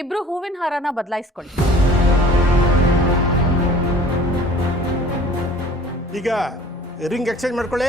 ಇಬ್ರು ಹೂವಿನ ಹಾರನ ಬದಲಾಯಿಸ್ಕೊಳ್ಳಿ. ಈಗ ರಿಂಗ್ ಎಕ್ಸ್ಚೇಂಜ್ ಮಾಡ್ಕೊಳ್ಳಿ.